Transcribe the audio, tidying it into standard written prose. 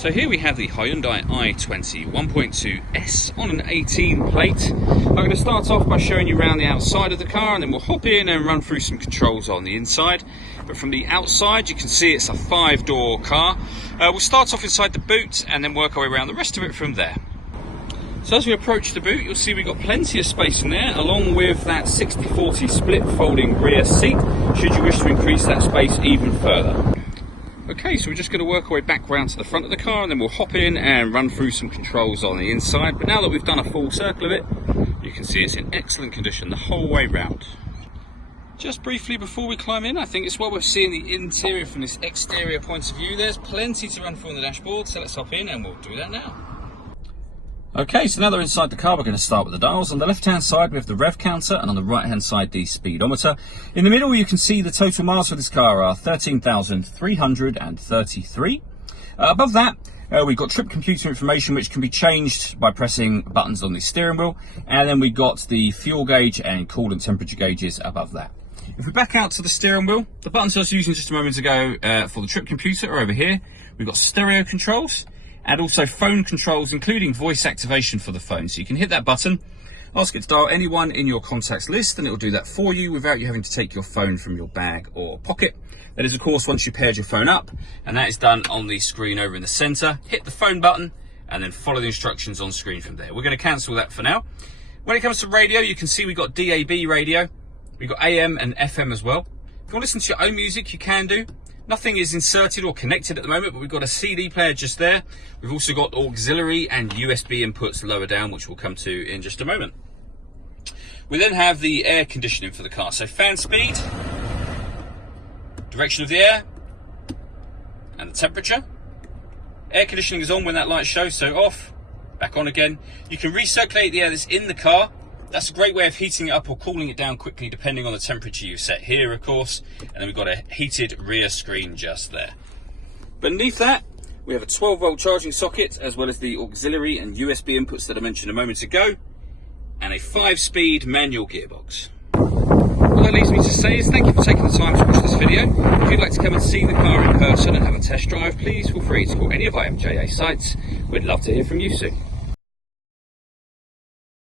So here we have the Hyundai i20 1.2S on an 18 plate. I'm going to start off by showing you around the outside of the car, and then we'll hop in and run through some controls on the inside. But from the outside you can see it's a 5-door car. We'll start off inside the boot and then work our way around the rest of it from there. So as we approach the boot, you'll see we've got plenty of space in there, along with that 60-40 split folding rear seat, should you wish to increase that space even further. Okay, so we're just going to work our way back round to the front of the car, and then we'll hop in and run through some controls on the inside. But now that we've done a full circle of it, you can see it's in excellent condition the whole way round. Just briefly before we climb in, I think it's while we're seeing the interior from this exterior point of view, there's plenty to run through on the dashboard, so let's hop in and we'll do that now. Okay, so now that we're inside the car, we're going to start with the dials. On the left-hand side, we have the rev counter, and on the right-hand side, the speedometer. In the middle, you can see the total miles for this car are 13,333. Above that, we've got trip computer information, which can be changed by pressing buttons on the steering wheel. And then we've got the fuel gauge and coolant temperature gauges above that. If we back out to the steering wheel, the buttons I was using just a moment ago for the trip computer are over here. We've got stereo controls, and also phone controls, including voice activation for the phone. So you can hit that button, ask it to dial anyone in your contacts list, and it will do that for you without you having to take your phone from your bag or pocket. That is, of course, once you paired your phone up, and that is done on the screen over in the center. Hit the phone button and then follow the instructions on screen from there. We're going to cancel that for now. When it comes to radio, you can see we've got DAB radio. We've got AM and FM as well. If you want to listen to your own music, you can do. Nothing is inserted or connected at the moment, but we've got a CD player just there. We've also got auxiliary and USB inputs lower down, which we'll come to in just a moment. We then have the air conditioning for the car. So fan speed, direction of the air, and the temperature. Air conditioning is on when that light shows, so off, back on again. You can recirculate the air that's in the car. That's a great way of heating it up or cooling it down quickly, depending on the temperature you set here, of course. And then we've got a heated rear screen just there. Beneath that, we have a 12-volt charging socket, as well as the auxiliary and USB inputs that I mentioned a moment ago, and a 5-speed manual gearbox. All that leaves me to say is thank you for taking the time to watch this video. If you'd like to come and see the car in person and have a test drive, please feel free to call any of our MJA sites. We'd love to hear from you soon.